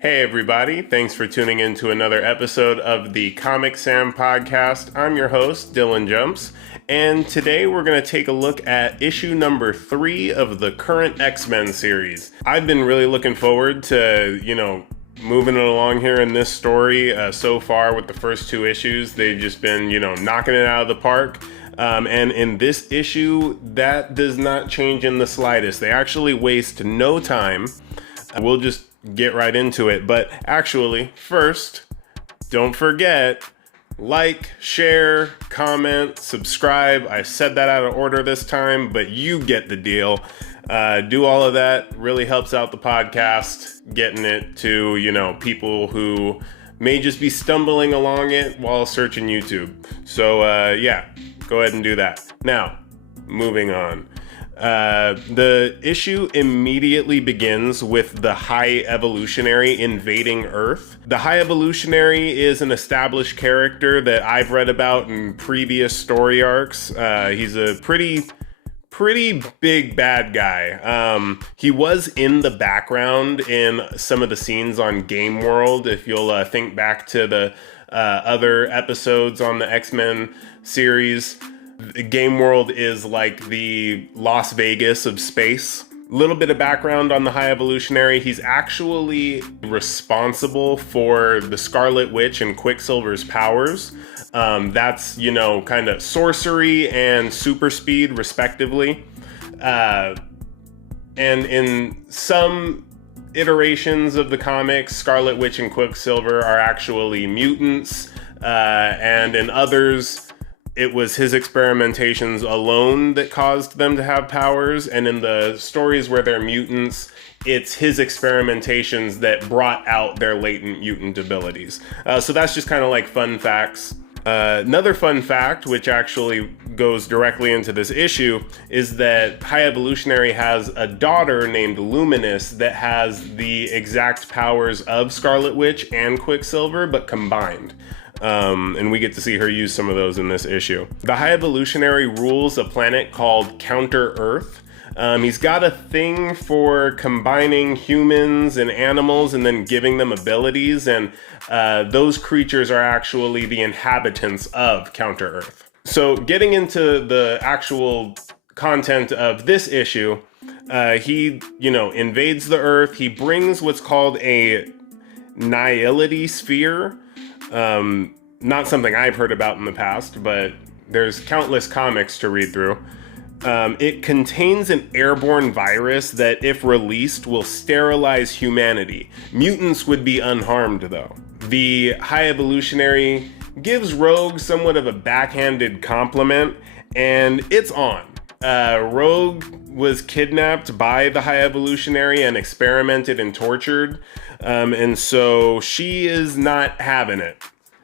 Hey everybody, thanks for tuning in to another episode of the Comic Sam podcast. I'm your host, Dylan Jumps, and today we're going to take a look at issue number 3 of the current X-Men series. I've been really looking forward to, moving it along here in this story so far with the first 2 issues. They've just been, knocking it out of the park. And in this issue, that does not change in the slightest. They actually waste no time. We'll just get right into it. But actually, first, don't forget, like, share, comment, subscribe. I said that out of order this time, but you get the deal. Do all of that. Really helps out the podcast, getting it to, people who may just be stumbling along it while searching YouTube. So, go ahead and do that. Now, moving on. The issue immediately begins with the High Evolutionary invading Earth. The High Evolutionary is an established character that I've read about in previous story arcs. He's a pretty big bad guy. He was in the background in some of the scenes on Game World. If you'll think back to the other episodes on the X-Men series, Game World is like the Las Vegas of space. Little bit of background on the High Evolutionary. He's actually responsible for the Scarlet Witch and Quicksilver's powers. That's, kind of sorcery and super speed, respectively. And in some iterations of the comics, Scarlet Witch and Quicksilver are actually mutants. And in others, it was his experimentations alone that caused them to have powers. And in the stories where they're mutants, it's his experimentations that brought out their latent mutant abilities. So that's just kind of like fun facts. Another fun fact, which actually goes directly into this issue, is that High Evolutionary has a daughter named Luminous that has the exact powers of Scarlet Witch and Quicksilver, but combined. And we get to see her use some of those in this issue. The High Evolutionary rules a planet called Counter Earth. He's got a thing for combining humans and animals and then giving them abilities, and those creatures are actually the inhabitants of Counter Earth. So getting into the actual content of this issue, he, invades the Earth. He brings what's called a nihility sphere. Not something I've heard about in the past, but there's countless comics to read through. It contains an airborne virus that, if released, will sterilize humanity. Mutants would be unharmed, though. The High Evolutionary gives Rogue somewhat of a backhanded compliment, and it's on. Rogue was kidnapped by the High Evolutionary and experimented and tortured, and so she is not having it,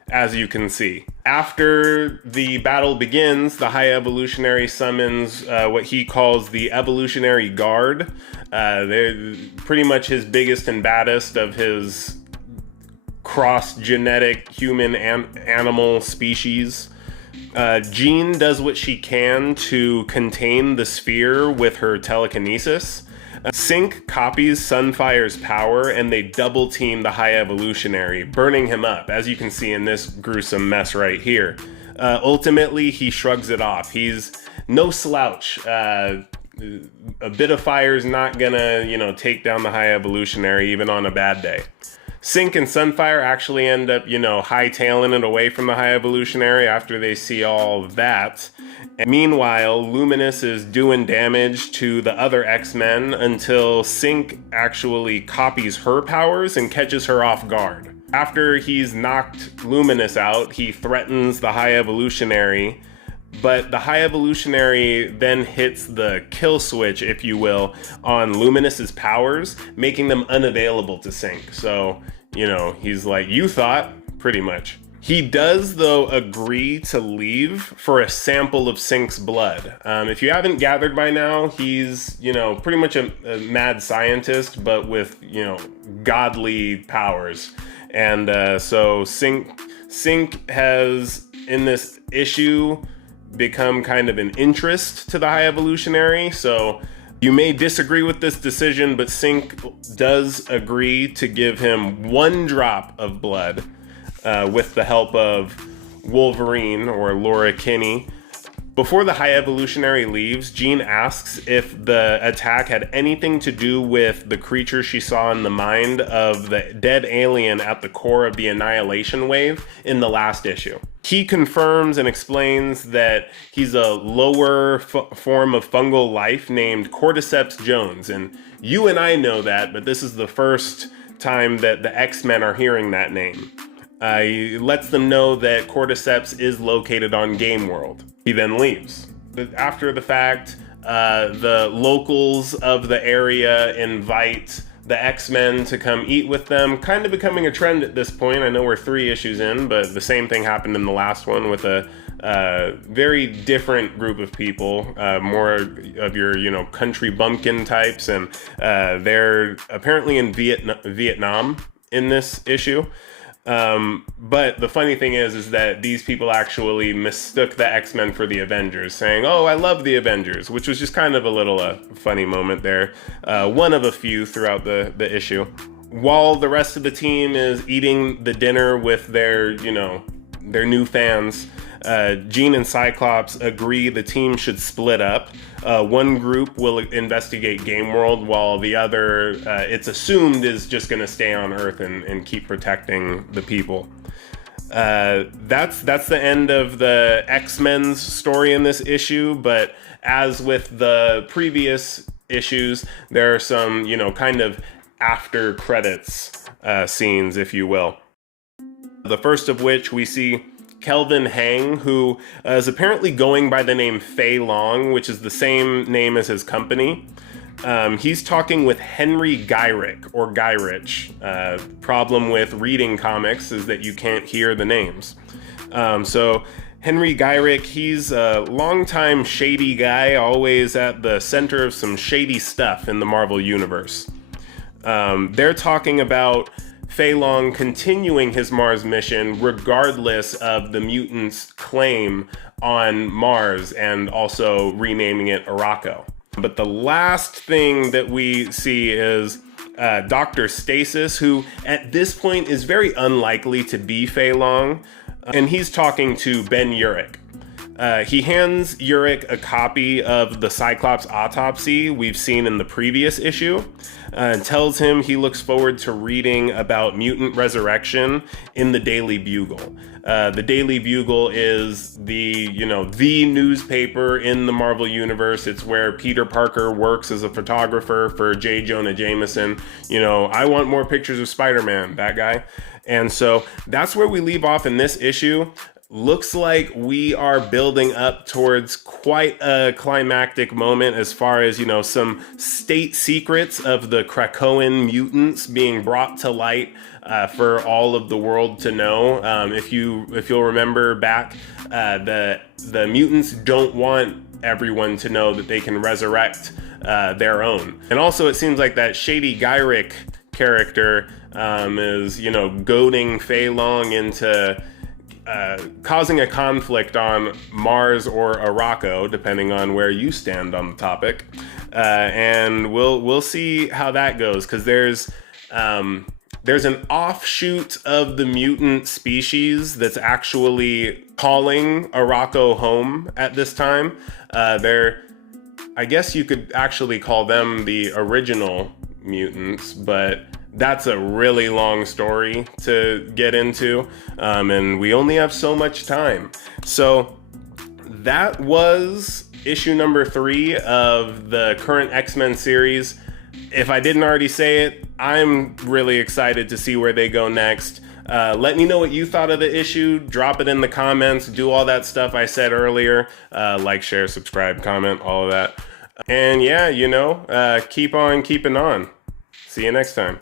as you can see. After the battle begins, the High Evolutionary summons what he calls the Evolutionary Guard. They're pretty much his biggest and baddest of his cross-genetic human and animal species. Jean does what she can to contain the sphere with her telekinesis. Sync copies Sunfire's power, and they double team the High Evolutionary, burning him up, as you can see in this gruesome mess right here. Ultimately, he shrugs it off. He's no slouch. A bit of fire's not gonna, take down the High Evolutionary, even on a bad day. Sync and Sunfire actually end up, hightailing it away from the High Evolutionary after they see all of that. And meanwhile, Luminous is doing damage to the other X-Men until Sync actually copies her powers and catches her off guard. After he's knocked Luminous out, he threatens the High Evolutionary, but the High Evolutionary then hits the kill switch, if you will, on Luminous's powers, making them unavailable to Sync. So, he's like, you thought, pretty much. He does, though, agree to leave for a sample of Sync's blood. If you haven't gathered by now, he's, pretty much a mad scientist, but with, godly powers. And so Sync has, in this issue, become kind of an interest to the High Evolutionary. So You may disagree with this decision, but Synch does agree to give him 1 drop of blood with the help of Wolverine, or Laura Kinney. Before the High Evolutionary leaves, Jean asks if the attack had anything to do with the creature she saw in the mind of the dead alien at the core of the Annihilation Wave in the last issue. He confirms and explains that he's a lower form of fungal life named Cordyceps Jones. And you and I know that, but this is the first time that the X-Men are hearing that name. He lets them know that Cordyceps is located on Game World. He then leaves. After the fact, the locals of the area invite the X-Men to come eat with them, kind of becoming a trend at this point. I know we're 3 issues in, but the same thing happened in the last one with a very different group of people, more of your, country bumpkin types, and they're apparently in Vietnam in this issue. But the funny thing is that these people actually mistook the X-Men for the Avengers, saying, "Oh, I love the Avengers," which was just kind of a little funny moment there. One of a few throughout the issue. While the rest of the team is eating the dinner with their new fans, Jean and Cyclops agree the team should split up. One group will investigate Game World, while the other, it's assumed, is just going to stay on Earth and keep protecting the people. That's the end of the X-Men's story in this issue, but as with the previous issues, there are some, kind of after credits scenes, if you will. The first of which we see Kelvin Hang, who is apparently going by the name Fei Long, which is the same name as his company. He's talking with Henry Gyrich, or Gyrich. Problem with reading comics is that you can't hear the names. So Henry Gyrich, he's a longtime shady guy, always at the center of some shady stuff in the Marvel Universe. They're talking about Fei Long continuing his Mars mission regardless of the mutants' claim on Mars, and also renaming it Arakko. But the last thing that we see is Dr. Stasis, who at this point is very unlikely to be Fei Long, and he's talking to Ben Urich. He hands Urich a copy of the Cyclops autopsy we've seen in the previous issue, and tells him he looks forward to reading about mutant resurrection in the Daily Bugle. The Daily Bugle is the newspaper in the Marvel Universe. It's where Peter Parker works as a photographer for J. Jonah Jameson. I want more pictures of Spider-Man, that guy. And so that's where we leave off in this issue. Looks like we are building up towards quite a climactic moment as far as, some state secrets of the Krakoan mutants being brought to light for all of the world to know. If you'll remember back, the mutants don't want everyone to know that they can resurrect their own. And also, it seems like that shady Gyrich character is, goading Fei Long into causing a conflict on Mars or Arakko, depending on where you stand on the topic, and we'll see how that goes, because there's an offshoot of the mutant species that's actually calling Arakko home at this time. I guess you could actually call them the original mutants, but that's a really long story to get into, and we only have so much time. So that was issue number 3 of the current X-Men series. If I didn't already say it, I'm really excited to see where they go next. Let me know what you thought of the issue. Drop it in the comments. Do all that stuff I said earlier. Like, share, subscribe, comment, all of that. And yeah, keep on keeping on. See you next time.